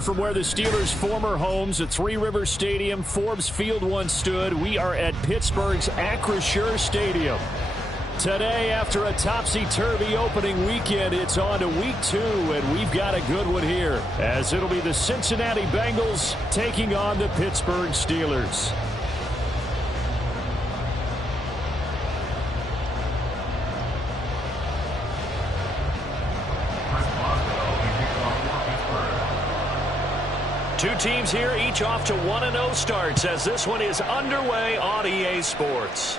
From where the Steelers' former homes at Three Rivers Stadium, Forbes Field once stood, we are at Pittsburgh's Acrisure Stadium. Today, after a topsy-turvy opening weekend, it's on to week 2, and we've got a good one here, as it'll be the Cincinnati Bengals taking on the Pittsburgh Steelers. Two teams here, each off to 1-0 starts as this one is underway on EA Sports.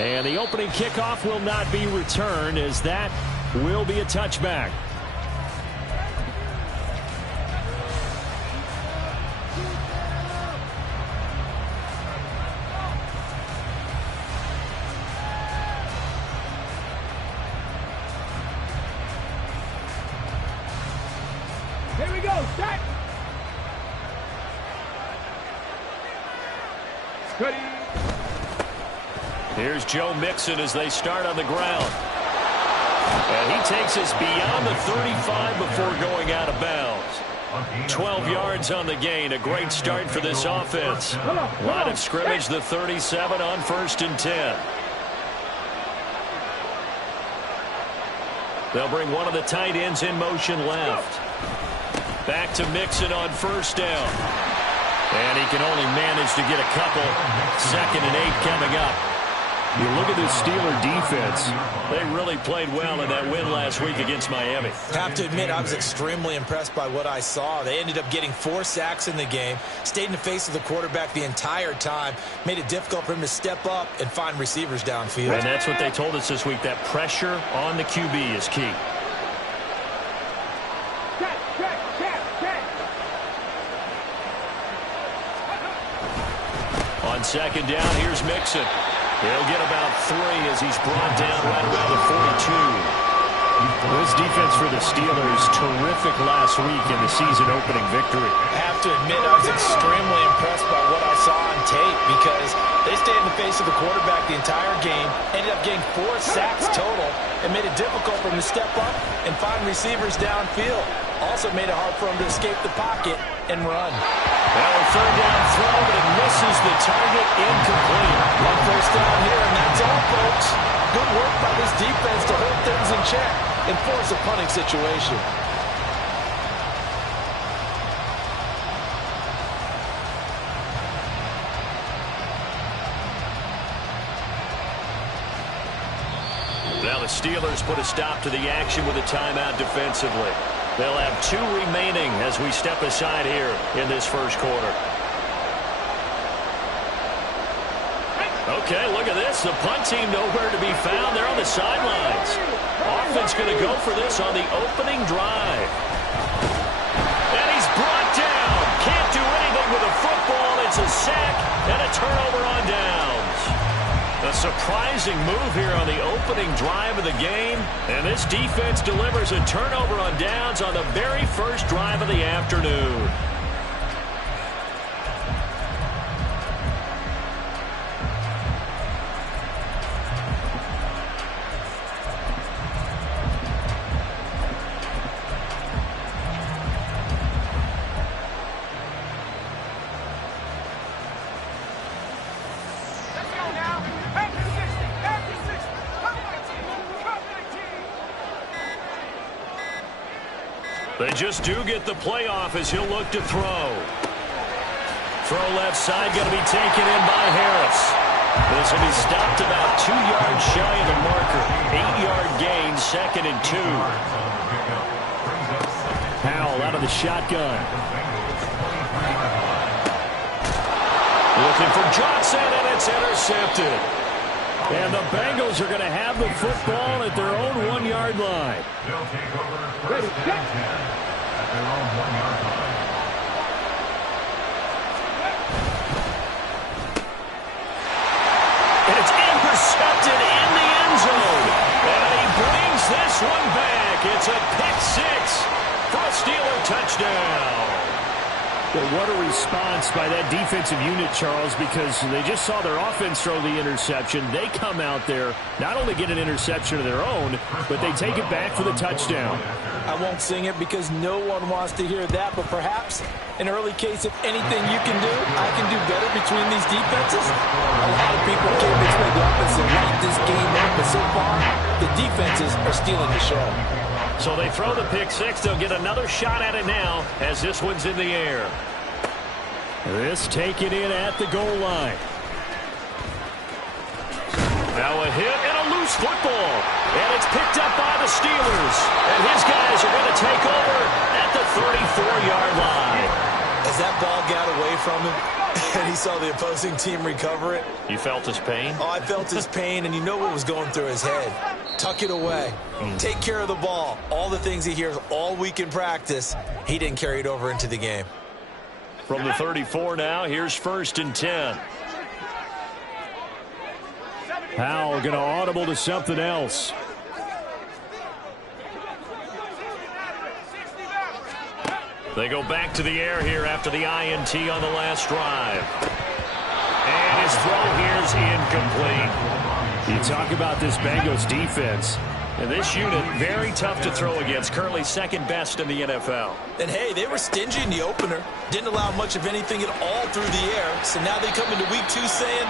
And the opening kickoff will not be returned, as that will be a touchback. Here we go, set! Ready. Here's Joe Mixon as they start on the ground. And he takes us beyond the 35 before going out of bounds. 12 yards on the gain, a great start for this offense. Line of scrimmage, the 37 on 1st and 10. They'll bring one of the tight ends in motion left. Back to Mixon on 1st down. And he can only manage to get a couple. 2nd and 8 coming up. You look at this Steeler defense. They really played well in that win last week against Miami. Have to admit, I was extremely impressed by what I saw. They ended up getting 4 sacks in the game, stayed in the face of the quarterback the entire time, made it difficult for him to step up and find receivers downfield. And that's what they told us this week, that pressure on the QB is key. On 2nd down, here's Mixon. He'll get about 3 as he's brought down right around the 42. This defense for the Steelers, terrific last week in the season-opening victory. I have to admit, I was extremely impressed by what I saw on tape because they stayed in the face of the quarterback the entire game, ended up getting 4 sacks total, and made it difficult for him to step up and find receivers downfield. Also made it hard for him to escape the pocket and run. Well, 3rd down throw, but it misses the target, incomplete. 1 first down here, and that's all, folks. Good work by this defense to hold things in check and force a punting situation. Now the Steelers put a stop to the action with a timeout defensively. They'll have 2 remaining as we step aside here in this first quarter. Okay, look at this. The punt team nowhere to be found. They're on the sidelines. Offense going to go for this on the opening drive. And he's brought down. Can't do anything with a football. It's a sack and a turnover on downs. A surprising move here on the opening drive of the game. And this defense delivers a turnover on downs on the very first drive of the afternoon. They just do get the playoff as he'll look to throw. Throw left side, going to be taken in by Harris. This will be stopped about 2 yards shy of the marker. 8-yard gain, 2nd and 2. Powell out of the shotgun. Looking for Johnson, and it's intercepted. And the Bengals are going to have the football at their own 1-yard line. They'll take over 1st and 10 at their own 1-yard line. And it's intercepted in the end zone. And he brings this one back. It's a pick 6 for a Steeler touchdown. Well, what a response by that defensive unit, Charles, because they just saw their offense throw the interception. They come out there, not only get an interception of their own, but they take it back for the touchdown. I won't sing it because no one wants to hear that, but perhaps an early case of anything you can do, I can do better between these defenses. A lot of people came between the offense and light this game up, but so far, the defenses are stealing the show. So they throw the pick six. They'll get another shot at it now as this one's in the air. This taken in at the goal line. Now a hit and a loose football. And it's picked up by the Steelers. And his guys are going to take over at the 34-yard line. As that ball got away from him and he saw the opposing team recover it. You felt his pain? Oh, I felt his pain, and you know what was going through his head. Tuck it away. Take care of the ball. All the things he hears all week in practice, he didn't carry it over into the game. From the 34 now, here's 1st and 10. Powell going to audible to something else. They go back to the air here after the INT on the last drive. And his throw here is incomplete. You talk about this Bengals defense. And this unit, very tough to throw against, currently second best in the NFL. And, hey, they were stingy in the opener. Didn't allow much of anything at all through the air. So now they come into week 2 saying,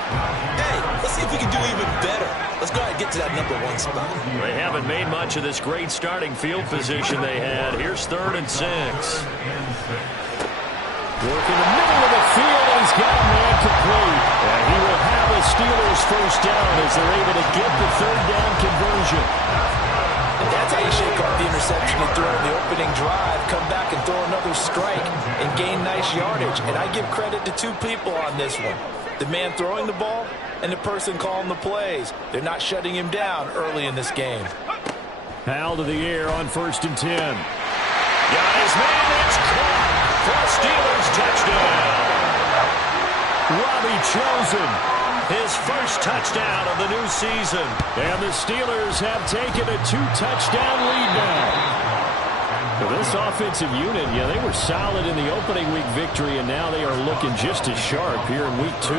hey, let's see if we can do even better. Let's go ahead and get to that #1 spot. They haven't made much of this great starting field position they had. Here's 3rd and 6. Work in the middle of the field, and he's got a man complete. And he will have a Steelers first down as they're able to get the 3rd down conversion. And that's how you shake off the interception you throw in the opening drive, come back and throw another strike and gain nice yardage. And I give credit to 2 people on this one. The man throwing the ball and the person calling the plays. They're not shutting him down early in this game. Powell to the air on 1st and 10. Got his man, it's caught for a Steelers touchdown. Robbie Chosen, his first touchdown of the new season. And the Steelers have taken a 2-touchdown lead now. For this offensive unit, yeah, they were solid in the opening week victory, and now they are looking just as sharp here in week 2.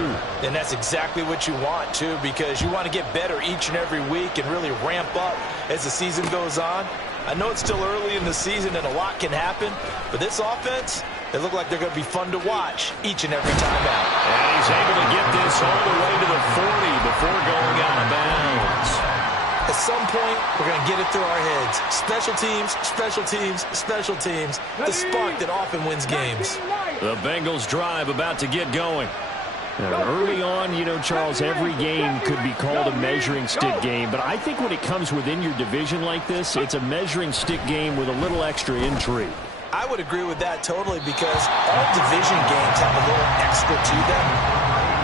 And that's exactly what you want, too, because you want to get better each and every week and really ramp up as the season goes on. I know it's still early in the season and a lot can happen, but this offense, they look like they're going to be fun to watch each and every time out. And he's able to get this all the way to the 40 before going out of bounds. At some point, we're going to get it through our heads. Special teams, special teams, special teams. The spark that often wins games. The Bengals drive about to get going. Early on, you know, Charles, every game could be called a measuring stick game. But I think when it comes within your division like this, it's a measuring stick game with a little extra intrigue. I would agree with that totally because all division games have a little extra to them.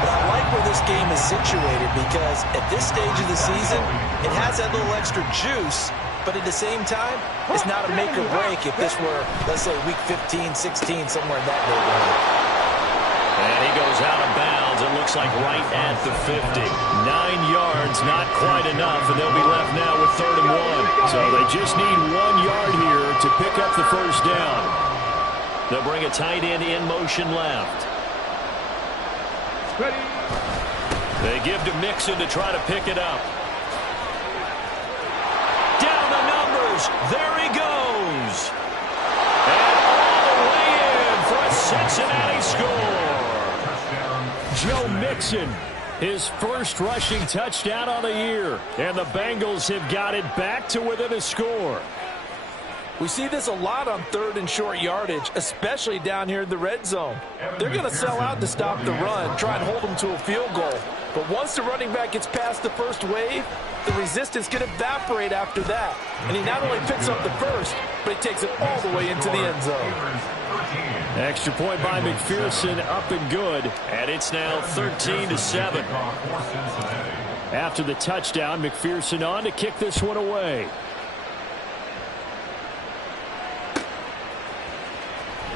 But I like where this game is situated because at this stage of the season, it has that little extra juice. But at the same time, it's not a make or break if this were, let's say, week 15, 16, somewhere in that neighborhood. And he goes out of bounds. It looks like right at the 50. 9 yards, not quite enough, and they'll be left now with 3rd and 1. So they just need 1 yard here to pick up the first down. They'll bring a tight end in motion left. They give to Mixon to try to pick it up. Down the numbers. There he goes. And all the way in for a Cincinnati score. Joe Mixon, his first rushing touchdown on the year. And the Bengals have got it back to within a score. We see this a lot on 3rd and short yardage, especially down here in the red zone. They're going to sell out to stop the run, try and hold them to a field goal. But once the running back gets past the first wave, the resistance can evaporate after that. And he not only picks up the first, but he takes it all the way into the end zone. Extra point by McPherson, up and good. And it's now 13-7. After the touchdown, McPherson on to kick this one away.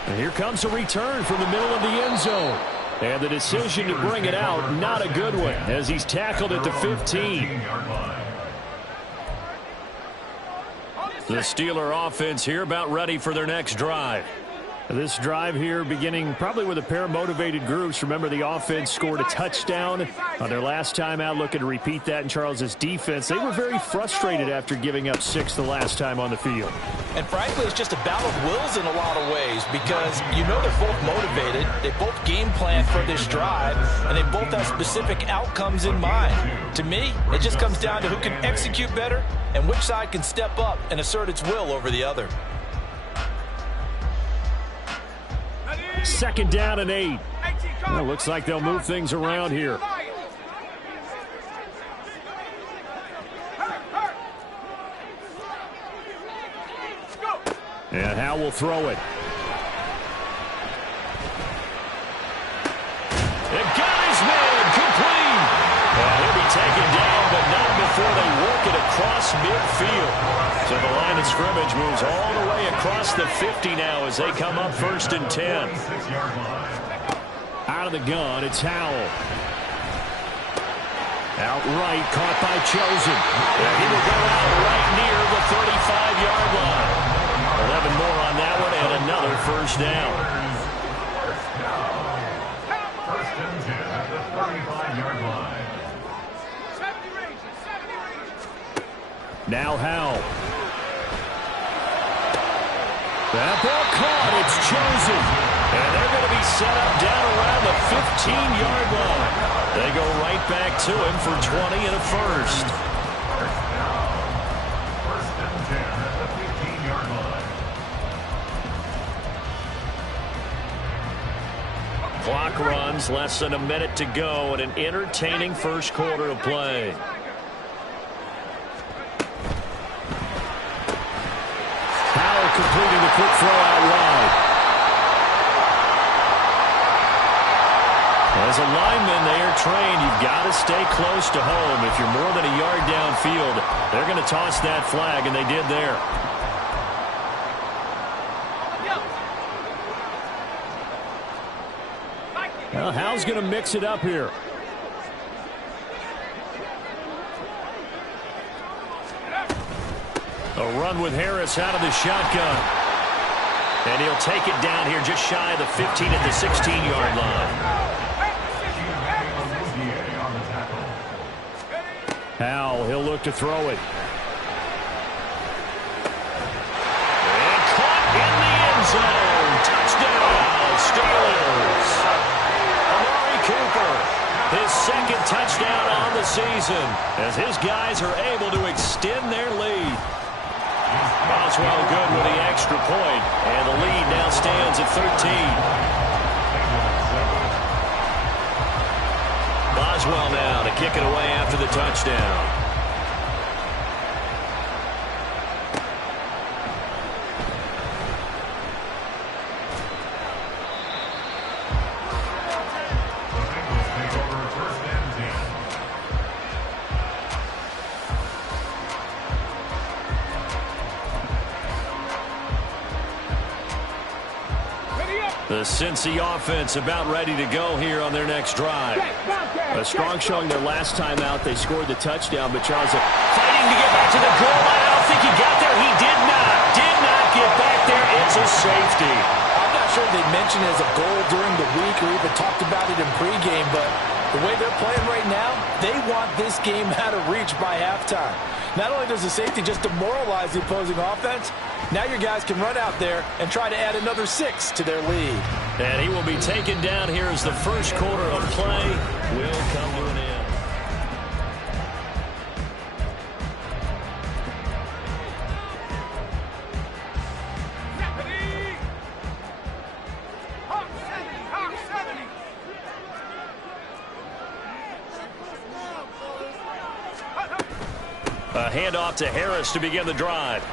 And here comes a return from the middle of the end zone. And the decision to bring it out, not a good one, as he's tackled at the 15. The Steeler offense here about ready for their next drive. This drive here beginning probably with a pair of motivated groups. Remember, the offense scored a touchdown on their last time out, looking to repeat that in Charles's defense. They were very frustrated after giving up 6 the last time on the field. And frankly, it's just a battle of wills in a lot of ways because you know they're both motivated. They both game plan for this drive, and they both have specific outcomes in mind. To me, it just comes down to who can execute better and which side can step up and assert its will over the other. 2nd down and 8. Well, looks like they'll move things around here. And Howe will throw it. It got his man complete. And he'll be taken down, but not before they work it across midfield. So the line of scrimmage moves all the way across the 50 now as they come up 1st and 10. Out of the gun, it's Howell. Outright, caught by Chosen. And he will go out right near the 35-yard line. 11 more on that one, and another 1st down. First and 10 at the 35-yard line. Now Howell. That ball caught. It's Chosen. And they're going to be set up down around the 15-yard line. They go right back to him for 20 and a 1st. First and 10 at the 15-yard line. Clock runs, less than a minute to go, and an entertaining first quarter of play. Howell completing the quick throw out wide. As a lineman, they are trained. You've got to stay close to home. If you're more than a yard downfield, they're going to toss that flag, and they did there. Well, Howell's going to mix it up here. A run with Harris out of the shotgun. And he'll take it down here just shy of the 15 at the 16-yard line. Howell, he'll look to throw it. And caught in the end zone. Touchdown, Steelers. Amari Cooper, his 2nd touchdown on the season, as his guys are able to extend their lead. Boswell good with the extra point, and the lead now stands at 13. Boswell now to kick it away after the touchdown. The Cincy offense about ready to go here on their next drive. A strong showing their last time out. They scored the touchdown, but Charles fighting to get back to the goal line. I don't think he got there. He did not get back there. It's a safety. I'm not sure they mentioned it as a goal during the week or even talked about it in pregame, but the way they're playing right now, they want this game out of reach by halftime. Not only does the safety just demoralize the opposing offense, now your guys can run out there and try to add another 6 to their lead. And he will be taken down here as the first quarter of play will come to an end. A handoff to Harris to begin the drive.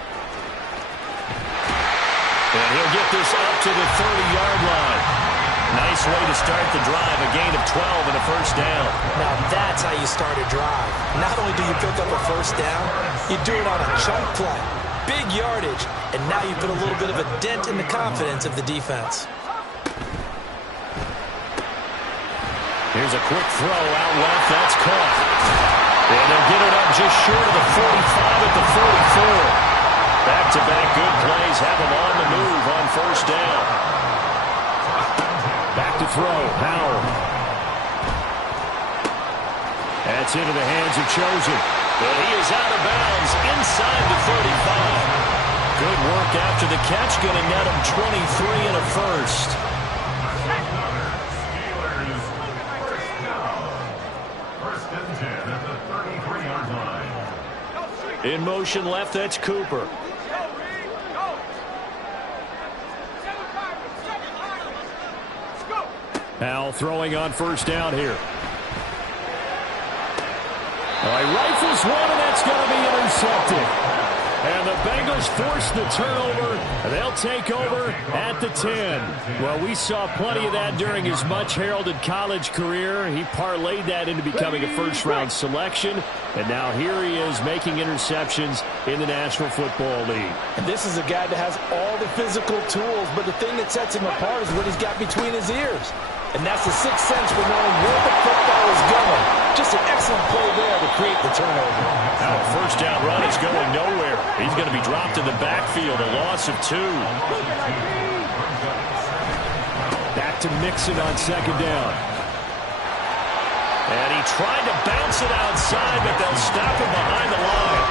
And he'll get this up to the 30-yard line. Nice way to start the drive, a gain of 12 and a 1st down. Now that's how you start a drive. Not only do you pick up a 1st down, you do it on a chunk play. Big yardage, and now you put a little bit of a dent in the confidence of the defense. Here's a quick throw out left. That's caught. And they'll get it up just short of the 45 at the 44. Back-to-back good plays have them on the move on 1st down. throw. Howell. That's into the hands of Chosen. But he is out of bounds inside the 35. Good work after the catch. Going to net him 23 and a first. First and 10 at the 33-yard line. In motion left, that's Cooper. Now throwing on first down here. Rifles one, and that's going to be intercepted. And the Bengals force the turnover. They'll take over at the 10. Well, we saw plenty of that during his much-heralded college career. He parlayed that into becoming a first-round selection. And now here he is making interceptions in the National Football League. And this is a guy that has all the physical tools, but the thing that sets him apart is what he's got between his ears. And that's the sixth sense for knowing where the football is going. Just an excellent play there to create the turnover. Now a first down run is going nowhere. He's going to be dropped in the backfield, a loss of 2. Back to Mixon on second down. And he tried to bounce it outside, but they'll stop him behind the line.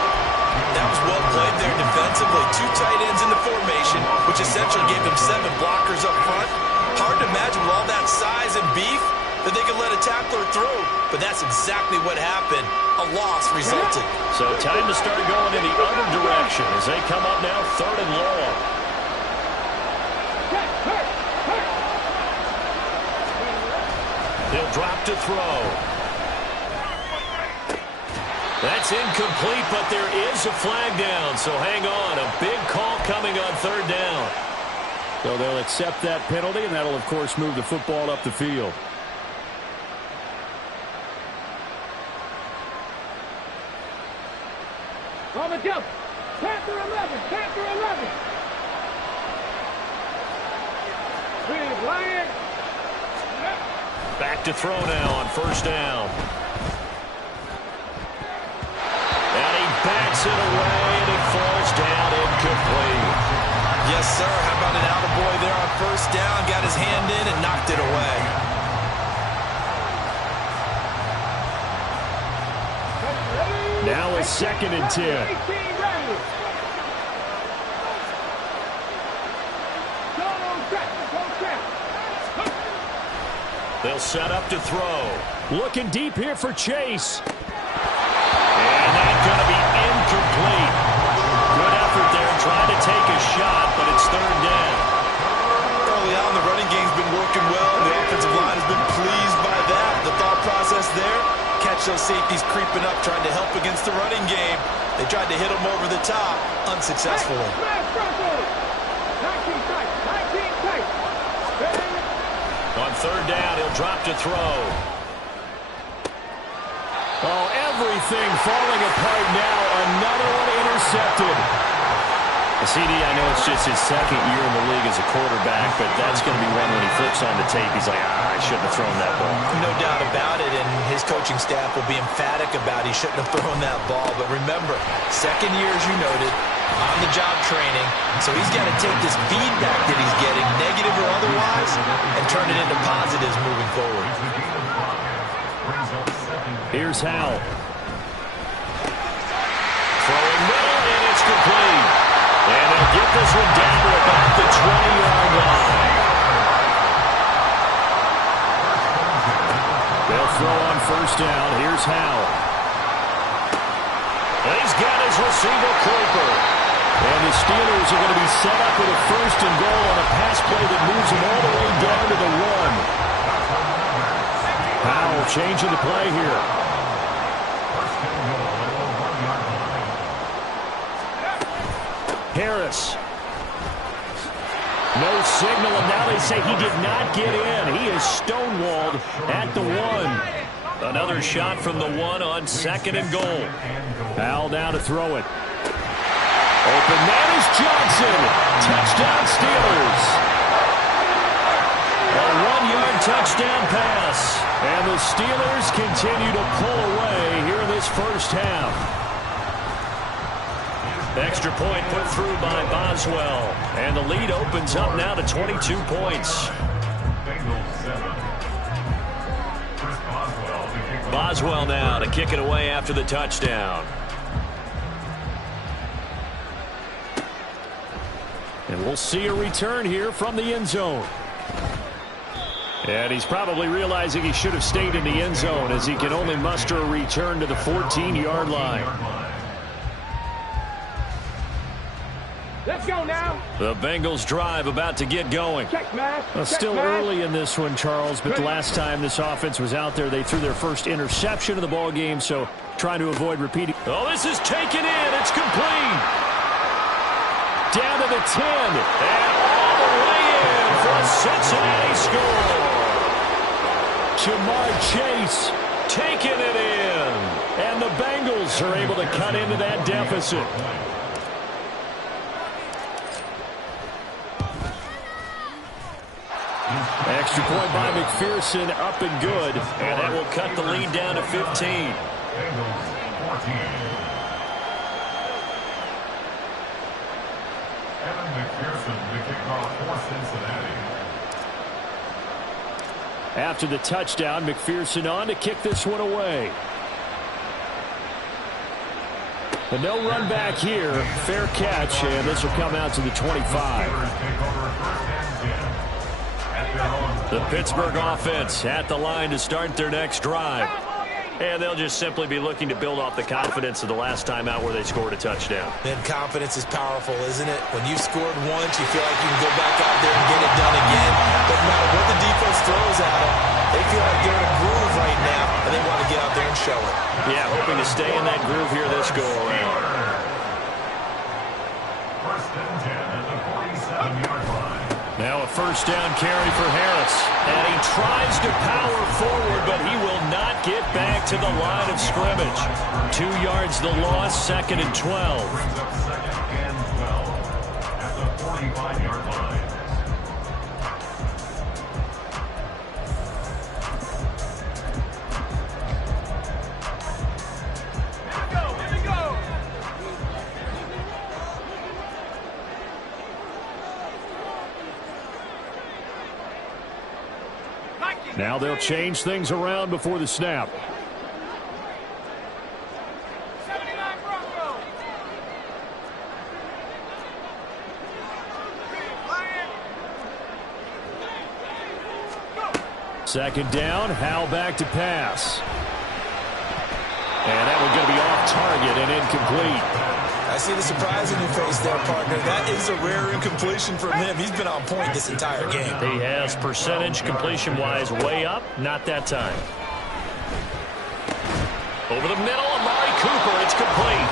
That was well played there defensively. 2 tight ends in the formation, which essentially gave them 7 blockers up front. Hard to imagine with all that size and beef that they could let a tackler through. But that's exactly what happened. A loss resulted. So time to start going in the other direction as they come up now 3rd and long. He'll drop to throw. That's incomplete, but there is a flag down. So hang on. A big call coming on 3rd down. So they'll accept that penalty, and that'll, of course, move the football up the field. On the jump. Panther 11. Panther 11. Big Lion. Back to throw now on first down. And he backs it away, and it falls down incomplete. Yes, sir. How about an attaboy there on first down? Got his hand in and knocked it away. Now a 2nd and 10. They'll set up to throw. Looking deep here for Chase. And that's going to be incomplete. Good effort there trying to take a shot, but it's 3rd down. Early on, the running game's been working well, and the offensive line has been pleased by that. The thought process there, catch those safeties creeping up, trying to help against the running game. They tried to hit them over the top, unsuccessfully. On 3rd down, he'll drop to throw. Oh, everything falling apart now. Another one intercepted. CD, I know it's just his 2nd year in the league as a quarterback, but that's going to be one when he flips on the tape. He's like, I shouldn't have thrown that ball. No doubt about it, and his coaching staff will be emphatic about he shouldn't have thrown that ball. But remember, 2nd year, as you noted, on-the-job training, so he's got to take this feedback that he's getting, negative or otherwise, and turn it into positives moving forward. Here's Howell. Throwing middle, and it's complete. And they'll get this one down to about the 20-yard line. They'll throw on first down. Here's Howell. And he's got his receiver, Cooper. And the Steelers are going to be set up with a 1st and goal on a pass play that moves them all the way down to the 1. Howell changing the play here. Harris. No signal, and now they say he did not get in. He is stonewalled at the 1. Another shot from the 1 on 2nd and goal. Howell now to throw it. Open man is Johnson. Touchdown Steelers. A 1-yard touchdown pass. And the Steelers continue to pull away here in this first half. Extra point put through by Boswell. And the lead opens up now to 22 points. Bengals 7. Boswell now to kick it away after the touchdown. And we'll see a return here from the end zone. And he's probably realizing he should have stayed in the end zone as he can only muster a return to the 14-yard line. Let's go now. The Bengals drive about to get going. Check, man. Still early in this one, Charles, but the last time this offense was out there, they threw their first interception of the ball game, so trying to avoid repeating. Oh, this is taken in. It's complete. Down to the 10. And all the way in for a Cincinnati score. Jamar Chase taking it in. And the Bengals are able to cut into that deficit. Extra point by McPherson, up and good. And that will cut the lead down to 15. Bengals 14. Evan McPherson, the kickoff for Cincinnati. After the touchdown, McPherson on to kick this one away. But no run back here. Fair catch, and this will come out to the 25. The Pittsburgh offense at the line to start their next drive. And they'll just simply be looking to build off the confidence of the last time out where they scored a touchdown. And confidence is powerful, isn't it? When you've scored once, you feel like you can go back out there and get it done again. Doesn't matter what the defense throws at them. They feel like they're in a groove right now, and they want to get out there and show it. Yeah, hoping to stay in that groove here this go-around. First and 10 at the 47-yard line. Now a first down carry for Harris. And he tries to power forward, but he will not get back to the line of scrimmage. 2 yards the loss, second and 12. Brings up second and 12 at the 45-yard line. Now they'll change things around before the snap. Second down, Howell back to pass. And that one's going to be off target and incomplete. I see the surprise in your face there, partner. That is a rare incompletion from him. He's been on point this entire game. He has percentage completion-wise way up. Not that time. Over the middle, Amari Cooper. It's complete.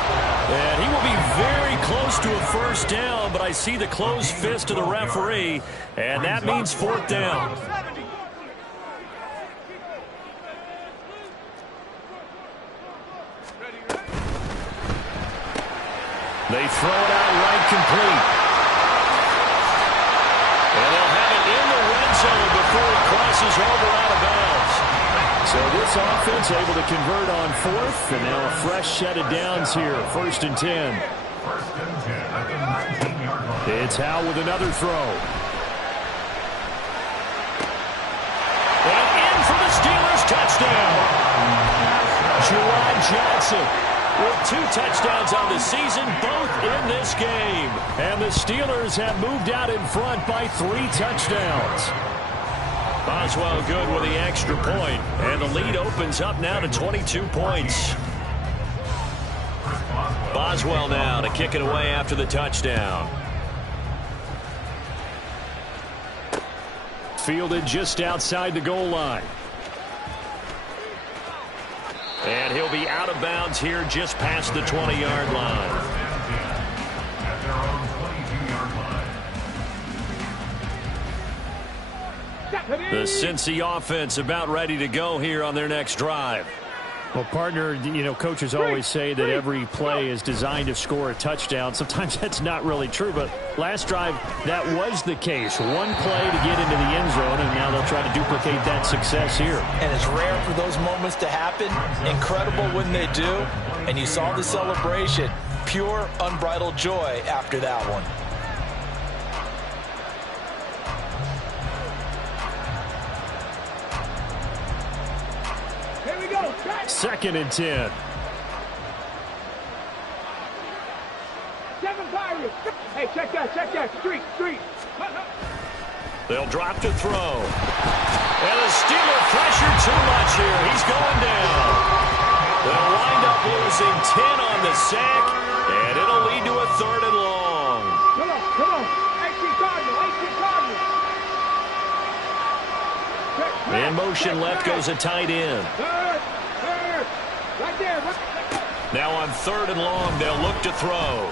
And he will be very close to a first down, but I see the closed fist of the referee, and that means fourth down. They throw it out right complete. And they'll have it in the red zone before it crosses over out of bounds. So this offense able to convert on fourth, and now a fresh set of downs here. First and 10. First and 10 at the 19-yard line. It's Howell with another throw. And in for the Steelers touchdown. Juwan Johnson with 2 touchdowns on the season, both in this game. And the Steelers have moved out in front by 3 touchdowns. Boswell good with the extra point, and the lead opens up now to 22 points. Boswell now to kick it away after the touchdown. Fielded just outside the goal line. And he'll be out of bounds here just past the 20-yard line. At their own 22-yard line. The Cincy offense about ready to go here on their next drive. Well, partner, you know, coaches always say that every play is designed to score a touchdown. Sometimes that's not really true, but last drive, that was the case. One play to get into the end zone, and now they'll try to duplicate that success here. And it's rare for those moments to happen. Incredible when they do. And you saw the celebration. Pure, unbridled joy after that one. Here we go. 2nd and 10. 7 Pirates. Hey, check that. Street. They'll drop to throw. And the Steeler pressure too much here. He's going down. They'll wind up losing 10 on the sack, and it'll lead to a 3rd and long. Come on. 18 Cardinal. In motion left goes a tight end. Third. Right there. Now on 3rd and long, they'll look to throw.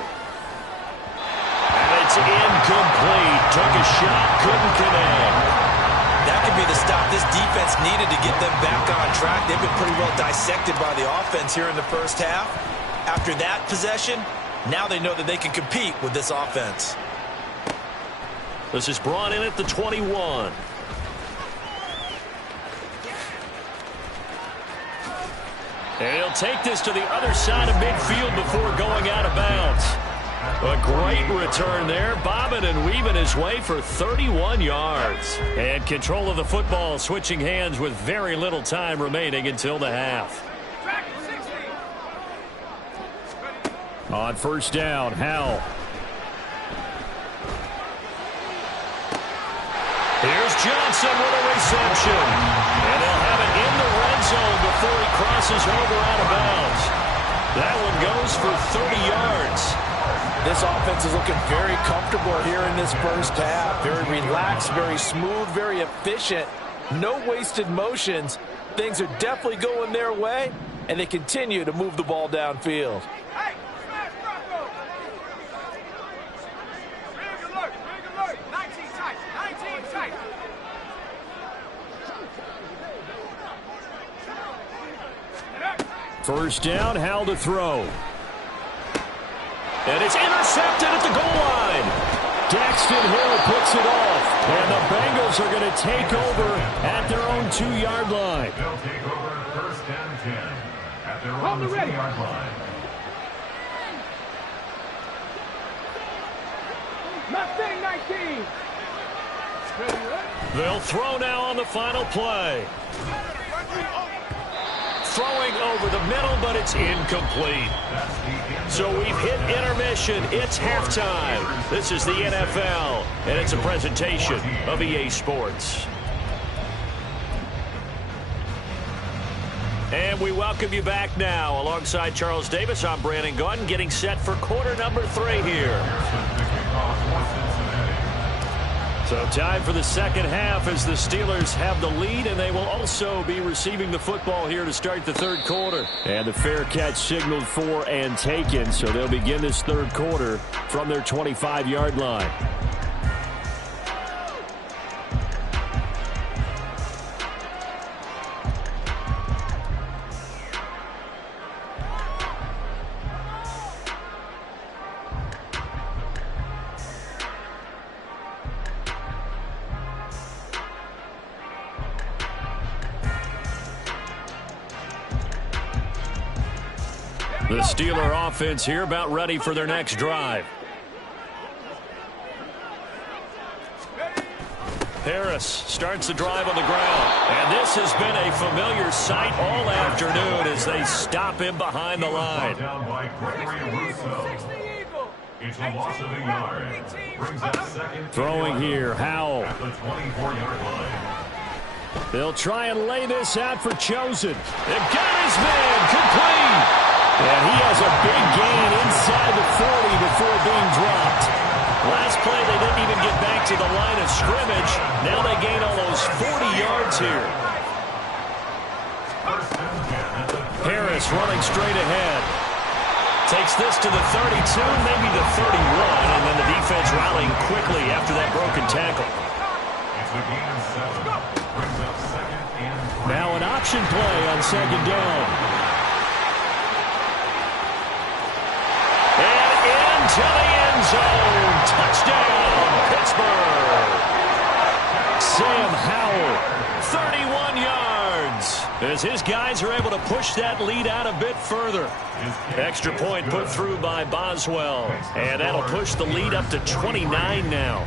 And it's incomplete. Took a shot, couldn't connect. That could be the stop this defense needed to get them back on track. They've been pretty well dissected by the offense here in the first half. After that possession, now they know that they can compete with this offense. This is brought in at the 21. And he'll take this to the other side of midfield before going out of bounds. A great return there, bobbing and weaving his way for 31 yards. And control of the football switching hands with very little time remaining until the half. On 1st down, Howell. Here's Johnson with a reception. And they'll have it in the red zone before he crosses over out of bounds. That one goes for 30 yards. This offense is looking very comfortable here in this first half. Very relaxed, very smooth, very efficient. No wasted motions. Things are definitely going their way, and they continue to move the ball downfield. Hey, smash Bronco. Big alert. 19 tight. 1st down, Howell to throw. And it's intercepted at the goal line. Daxton Hill puts it off. And the Bengals are going to take over at their own 2-yard line. They'll take over 1st and 10 at their own 2-yard line. Mustang 19. They'll throw now on the final play. Throwing over the middle, but it's incomplete. So we've hit intermission. It's halftime. This is the NFL, and it's a presentation of EA Sports. And we welcome you back now. Alongside Charles Davis, I'm Brandon Gaudin, getting set for quarter number 3 here. So time for the 2nd half as the Steelers have the lead, and they will also be receiving the football here to start the 3rd quarter. And the fair catch signaled for and taken, so they'll begin this 3rd quarter from their 25-yard line. The Steeler offense here about ready for their next drive. Harris starts the drive on the ground. And this has been a familiar sight all afternoon as they stop him behind the line. Down by it's a loss of a yard. Brings up 2nd. Throwing here, Howell. At the 24-yard line. They'll try and lay this out for Chosen. They've got his man complete. And he has a big gain inside the 40 before being dropped. Last play, they didn't even get back to the line of scrimmage. Now they gain almost 40 yards here. Harris running straight ahead. Takes this to the 32, maybe the 31, and then the defense rallying quickly after that broken tackle. It's a gain of 7. Brings up 2nd and 3. Now an option play on 2nd down. And into the end zone. Touchdown, Pittsburgh. Sam Howell, 31 yards. As his guys are able to push that lead out a bit further. Extra point put through by Boswell. And that'll push the lead up to 29 now.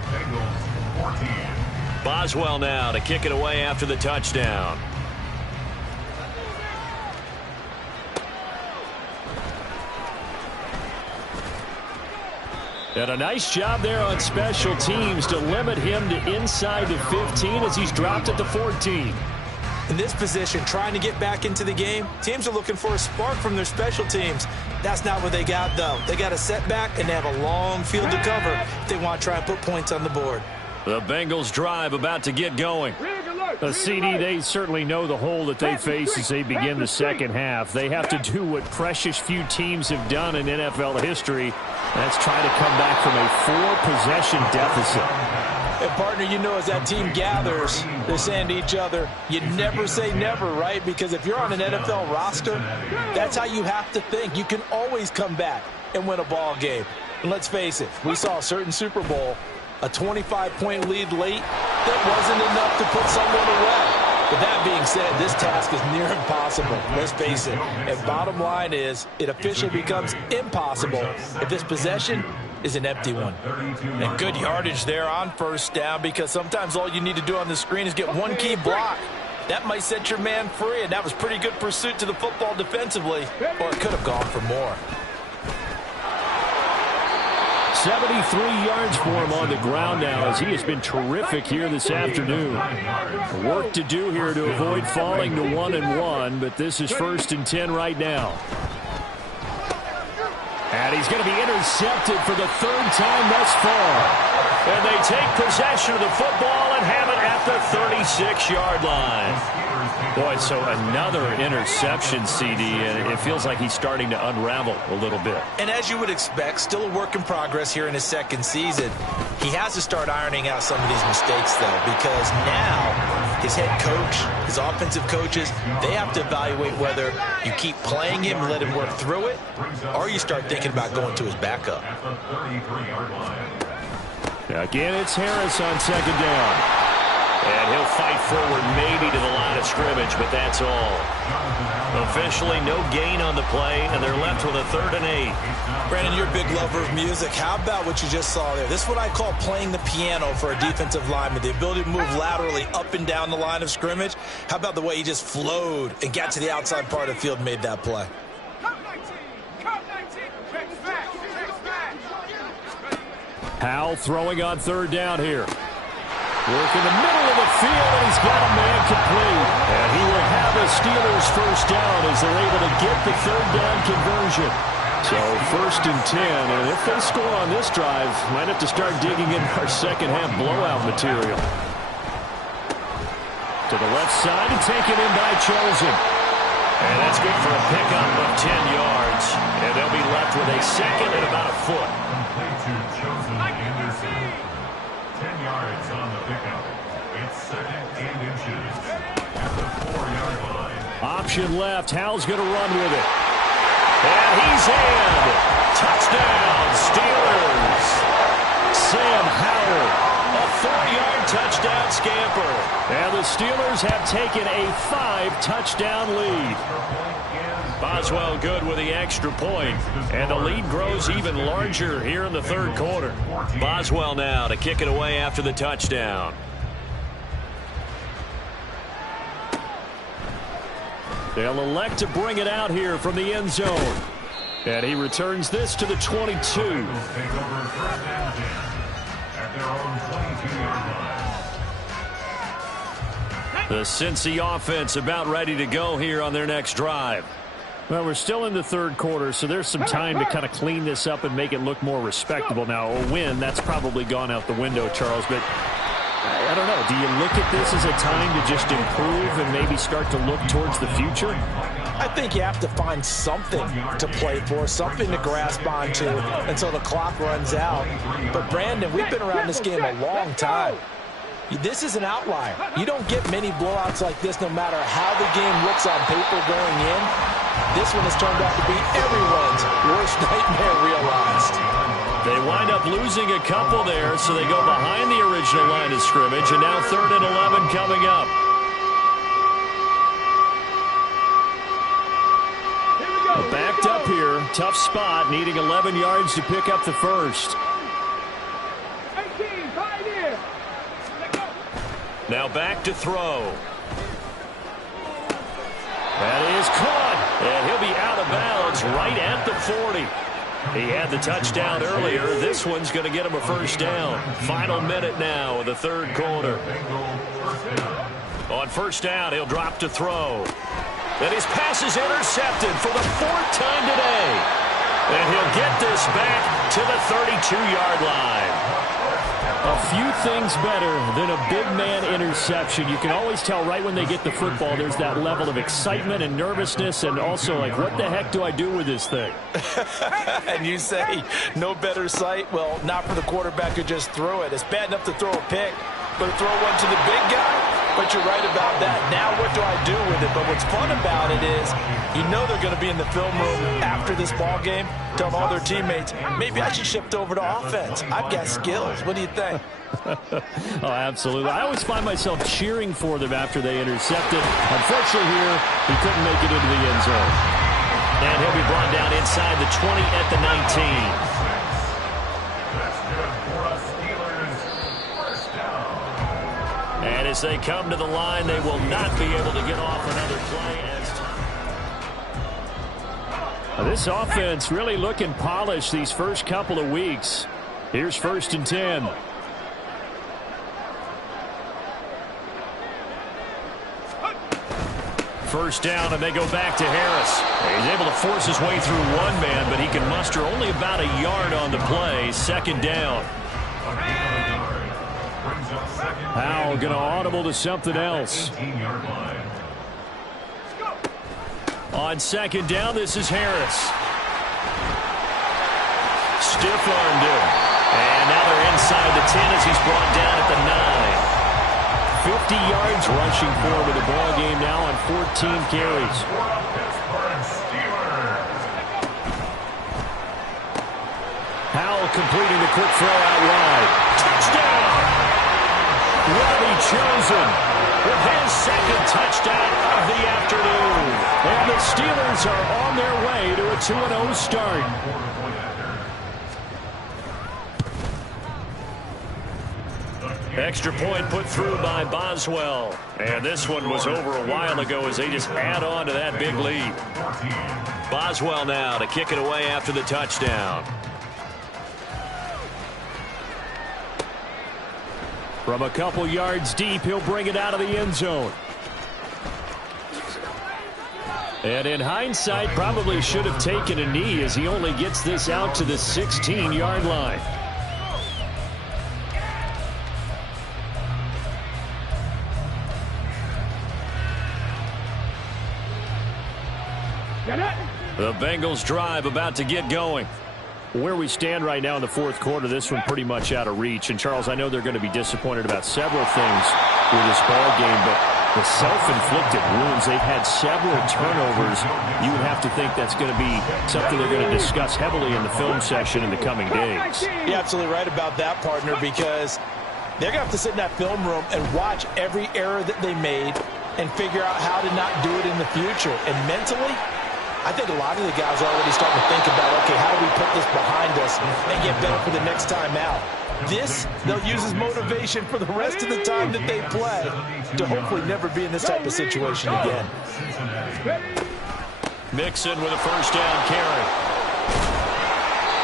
Boswell now to kick it away after the touchdown. And a nice job there on special teams to limit him to inside the 15 as he's dropped at the 14. In this position, trying to get back into the game, teams are looking for a spark from their special teams. That's not what they got, though. They got a setback, and they have a long field to cover if they want to try and put points on the board. The Bengals drive about to get going. The CD, they certainly know the hole that they face as they begin the second half. They have to do what precious few teams have done in NFL history. That's try to come back from a 4-possession deficit. And, partner, you know, as that team gathers, they're saying to each other, you never say never, right? Because if you're on an NFL roster, that's how you have to think. You can always come back and win a ball game. And let's face it, we saw a certain Super Bowl, a 25-point lead late, that wasn't enough to put someone away. But that being said, this task is near impossible. Let's face it. And bottom line is, it officially becomes impossible if this possession is an empty one. And good yardage there on first down, because sometimes all you need to do on the screen is get one key block. That might set your man free, and that was pretty good pursuit to the football defensively, or it could have gone for more. 73 yards for him on the ground now as he has been terrific here this afternoon. Work to do here to avoid falling to 1-1, but this is 1st and 10 right now. And he's going to be intercepted for the 3rd time thus far. And they take possession of the football and have it at the 36-yard line. Boy, so another interception, CD, and it feels like he's starting to unravel a little bit. And as you would expect, still a work in progress here in his second season. He has to start ironing out some of these mistakes, though, because now his head coach, his offensive coaches, they have to evaluate whether you keep playing him and let him work through it, or you start thinking about going to his backup. Again, it's Harris on 2nd down. And he'll fight forward maybe to the line of scrimmage, but that's all. Officially no gain on the play, and they're left with a 3rd and 8. Brandon, you're a big lover of music. How about what you just saw there? This is what I call playing the piano for a defensive lineman, the ability to move laterally up and down the line of scrimmage. How about the way he just flowed and got to the outside part of the field and made that play? Howell throwing on 3rd down here. Work in the middle of the field, and he's got a man complete. And he will have a Steelers 1st down as they're able to get the 3rd down conversion. So 1st and 10, and if they score on this drive, might have to start digging in our second half blowout material. To the left side and taken in by Chosen. And that's good for a pickup of 10 yards. And they'll be left with a 2nd and about a foot. Complete to Chosen Anderson. 10 yards on the pickup. It's 2nd and inches at the 4-yard line. Option left. Howell's going to run with it. And he's in. Touchdown, Steelers. Sam Howell. A 4-yard touchdown scamper. And the Steelers have taken a 5-touchdown lead. Boswell good with the extra point. And the lead grows even larger here in the 3rd quarter. Boswell now to kick it away after the touchdown. They'll elect to bring it out here from the end zone. And he returns this to the 22. Take over 1st and 10 at their own 22-yard line. The Cincy offense about ready to go here on their next drive. Well, we're still in the 3rd quarter, so there's some time to kind of clean this up and make it look more respectable. Now, a win, that's probably gone out the window, Charles, but I don't know. Do you look at this as a time to just improve and maybe start to look towards the future? I think you have to find something to play for, something to grasp onto until the clock runs out. But, Brandon, we've been around this game a long time. This is an outlier. You don't get many blowouts like this no matter how the game looks on paper going in. This one has turned out to be everyone's worst nightmare realized. They wind up losing a couple there, so they go behind the original line of scrimmage, and now 3rd and 11 coming up. Backed up here, tough spot, needing 11 yards to pick up the 1st. Now back to throw. That is caught. And he'll be out of bounds right at the 40. He had the touchdown earlier. This one's going to get him a first down. Final minute now of the third quarter. On first down, he'll drop to throw. And his pass is intercepted for the fourth time today. And he'll get this back to the 32-yard line. A few things better than a big man interception. You can always tell right when they get the football, there's that level of excitement and nervousness, and also like, what the heck do I do with this thing? And you say, no better sight? Well, not for the quarterback who just threw it. It's bad enough to throw a pick, but to throw one to the big guy? But you're right about that. Now what do I do with it? But what's fun about it is you know they're going to be in the film room after this ball game, telling all their teammates, maybe I should shift over to offense. I've got skills. What do you think? Oh, absolutely. I always find myself cheering for them after they intercept it. Unfortunately here, he couldn't make it into the end zone. And he'll be brought down inside the 20 at the 19. And as they come to the line, they will not be able to get off another play. This offense really looking polished these first couple of weeks. Here's 1st and 10. First down, and they go back to Harris. He's able to force his way through one man, but he can muster only about a yard on the play. Second down. Howell going to audible to something else. On second down, this is Harris. Stiff-armed him. And now they're inside the 10 as he's brought down at the 9. 50 yards rushing for him in the ball game now on 14 carries. Howell completing the quick throw out wide. Touchdown! Robbie Chosen with his second touchdown of the afternoon. And the Steelers are on their way to a 2-0 start. Extra point put through by Boswell. And this one was over a while ago as they just add on to that big lead. Boswell now to kick it away after the touchdown. From a couple yards deep, he'll bring it out of the end zone. And in hindsight, probably should have taken a knee as he only gets this out to the 16-yard line. The Bengals drive about to get going. Where we stand right now in the fourth quarter, this one pretty much out of reach. And, Charles, I know they're going to be disappointed about several things with this ball game, but the self-inflicted wounds, they've had several turnovers. You would have to think that's going to be something they're going to discuss heavily in the film session in the coming days. You're absolutely right about that, partner, because they're going to have to sit in that film room and watch every error that they made and figure out how to not do it in the future. And mentally, I think a lot of the guys are already starting to think about, okay, how do we put this behind us and get better for the next time out? This, they'll use as motivation for the rest of the time that they play to hopefully never be in this type of situation again. Mixon with a first down carry.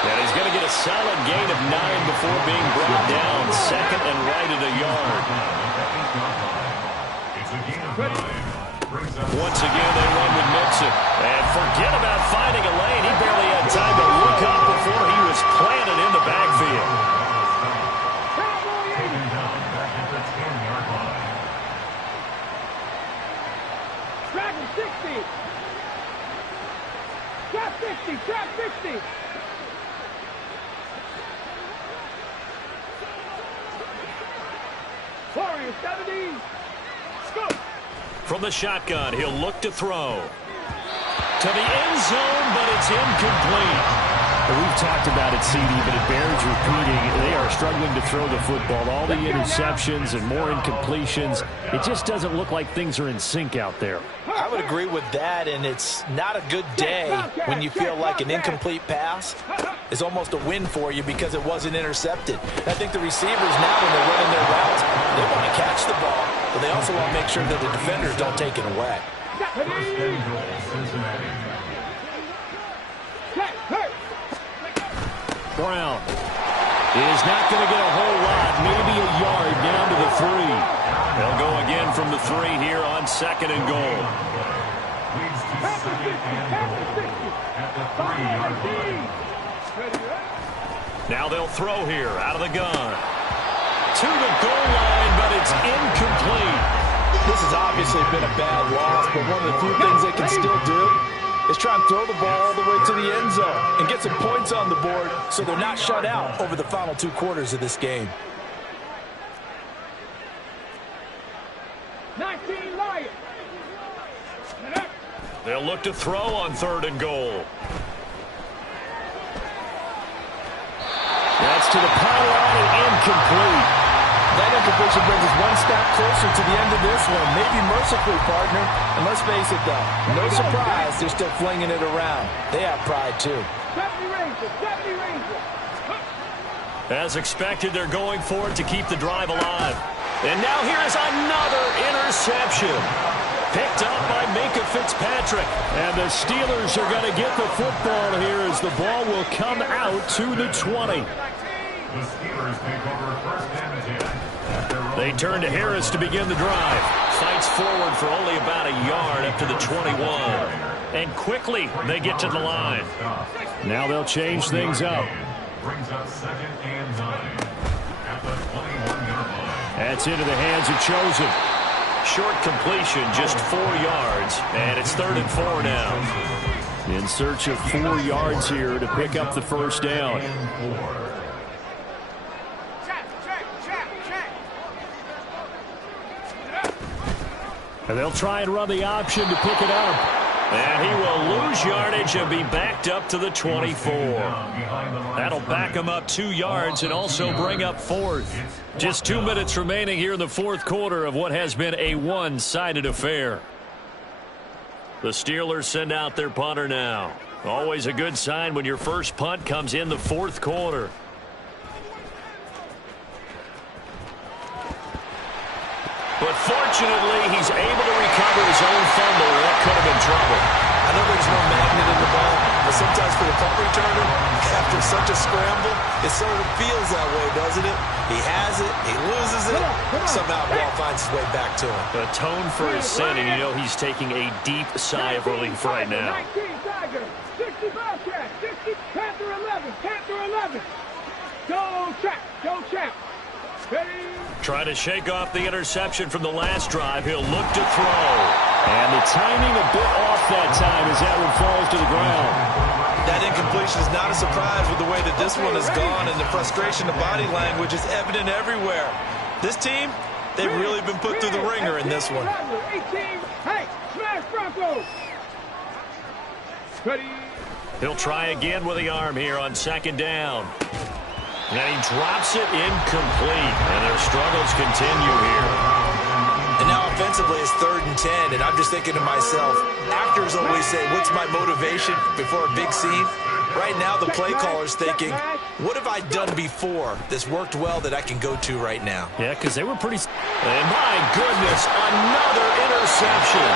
And he's going to get a solid gain of 9 before being brought down. Second and right at a yard. Once again, they run with Mixon. And forget about finding a lane. He barely had time to look up before he was planted in the backfield. Trap 60. Trap 60. Trap 60. Warrior 70. Scoop. From the shotgun, he'll look to throw. To the end zone, but it's incomplete. We've talked about it, CD, but it bears repeating. They are struggling to throw the football. All the interceptions and more incompletions. It just doesn't look like things are in sync out there. I would agree with that, and it's not a good day when you feel like an incomplete pass is almost a win for you because it wasn't intercepted. I think the receivers now, when they're running their routes, they want to catch the ball, but they also want to make sure that the defenders don't take it away. Brown is not going to get a whole lot, maybe a yard down to the 3. They'll go again from the 3 here on 2nd and goal. Leads to 2nd and goal at the 3-yard line. Now they'll throw here out of the gun. To the goal line, but it's incomplete. This has obviously been a bad loss, but one of the few things they can still do is try and throw the ball all the way to the end zone and get some points on the board so they're not shut out over the final 2 quarters of this game. 19 Lions. They'll look to throw on 3rd and goal. That's to the pylon and incomplete. That incompletion brings us one step closer to the end of this one. Maybe mercifully, partner. And let's face it, though, no surprise, they're still flinging it around. They have pride, too. 70 Rangers, 70 Rangers. As expected, they're going for it to keep the drive alive. And now here is another interception. Picked up by Minka Fitzpatrick. And the Steelers are going to get the football here as the ball will come out to the 20. The Steelers take over 1st and 10. They turn to Harris to begin the drive. Fights forward for only about a yard up to the 21. And quickly they get to the line. Now they'll change things up. Brings up 2nd and 9 at the 21-yard line. That's into the hands of Chosen. Short completion, just 4 yards. And it's 3rd and 4 now. In search of 4 yards here to pick up the first down. And they'll try and run the option to pick it up. And he will lose yardage and be backed up to the 24. That'll back him up 2 yards and also bring up 4th. Just 2 minutes remaining here in the 4th quarter of what has been a one-sided affair. The Steelers send out their punter now. Always a good sign when your first punt comes in the 4th quarter. But fortunately, he's able to recover his own fumble. That could have been trouble. I know there's no magnet in the ball, but sometimes for the punt returner, after such a scramble, it sort of feels that way, doesn't it? He has it, he loses it, somehow the ball finds its way back to him. A tone for his sin, and you know he's taking a deep sigh of relief right now. 19 Tiger, 60 Bobcat, 60 Panther 11, Panther 11. Go Champ. Ready. Trying to shake off the interception from the last drive. He'll look to throw. And the timing a bit off that time as that one falls to the ground. That incompletion is not a surprise with the way that this one has gone, and the frustration of body language is evident everywhere. This team, they've really been put through the ringer in this one. 18, hey, smash Broncos. Ready. He'll try again with the arm here on 2nd down. And he drops it incomplete. And their struggles continue here. And now offensively it's 3rd and 10, and I'm just thinking to myself, actors always say, what's my motivation before a big scene? Right now the play caller's thinking, what have I done before that's worked well that I can go to right now? Yeah, because they were pretty... And my goodness, another interception.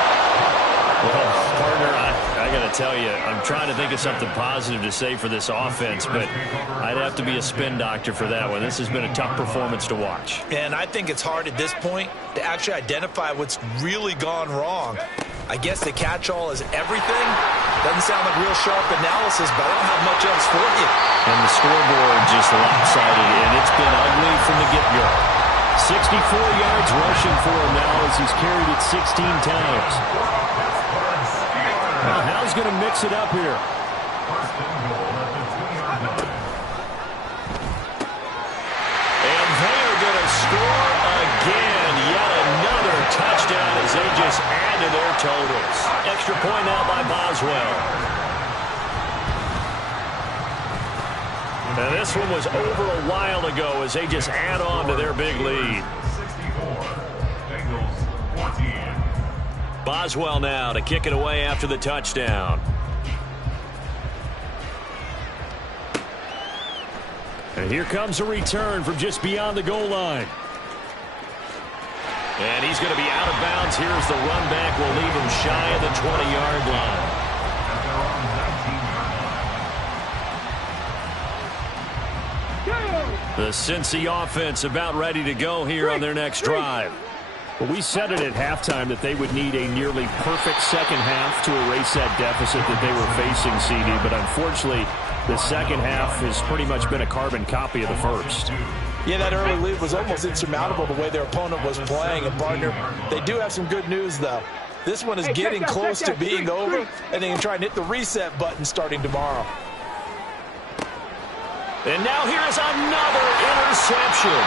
Well, partner, I got to tell you, I'm trying to think of something positive to say for this offense, but I'd have to be a spin doctor for that one. This has been a tough performance to watch. And I think it's hard at this point to actually identify what's really gone wrong. I guess the catch-all is everything. Doesn't sound like real sharp analysis, but I don't have much else for you. And the scoreboard just lopsided, and it's been ugly from the get-go. 64 yards rushing for him now as he's carried it 16 times. Well, Hal's going to mix it up here. And they are going to score again. Yet another touchdown as they just add to their totals. Extra point out by Boswell. And this one was over a while ago as they just add on to their big lead. 64, Bengals 14. Boswell now to kick it away after the touchdown. And here comes a return from just beyond the goal line. And he's going to be out of bounds. Here's the run back. Will leave him shy of the 20-yard line. The Cincy offense about ready to go here on their next drive. Well, we said it at halftime that they would need a nearly perfect second half to erase that deficit that they were facing, CD. But unfortunately, the second half has pretty much been a carbon copy of the first. Yeah, that early lead was almost insurmountable the way their opponent was playing. And, partner, they do have some good news, though. This one is getting close to being over, and they can try and hit the reset button starting tomorrow. And now here is another interception.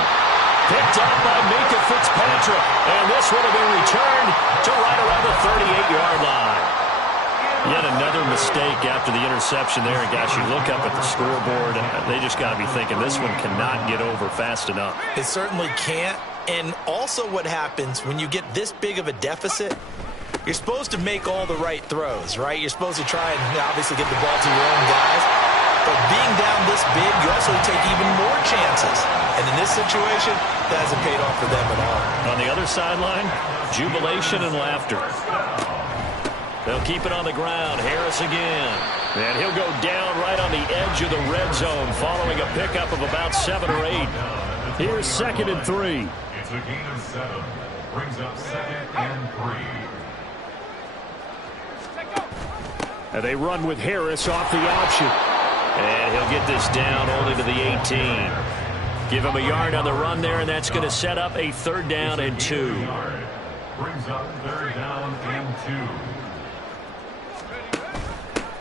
Picked up by Minka Fitzpatrick. And this one will be returned to right around the 38-yard line. Yet another mistake after the interception there. And, gosh, you look up at the scoreboard, they just got to be thinking this one cannot get over fast enough. It certainly can't. And also what happens when you get this big of a deficit, you're supposed to make all the right throws, right? You're supposed to try and obviously get the ball to your own guys. But being down this big, you also take even more chances. And in this situation, that hasn't paid off for them at all. On the other sideline, jubilation and laughter. They'll keep it on the ground. Harris again. And he'll go down right on the edge of the red zone following a pickup of about 7 or 8. Here's 2nd and 3. It's a gain of 7. Brings up 2nd and 3. And they run with Harris off the option. And he'll get this down only to the 18. Give him a yard on the run there, and that's going to set up a 3rd down and 2. Brings up 3rd down and 2.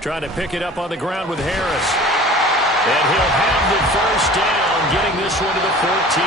Trying to pick it up on the ground with Harris. And he'll have the 1st down, getting this one to the 14.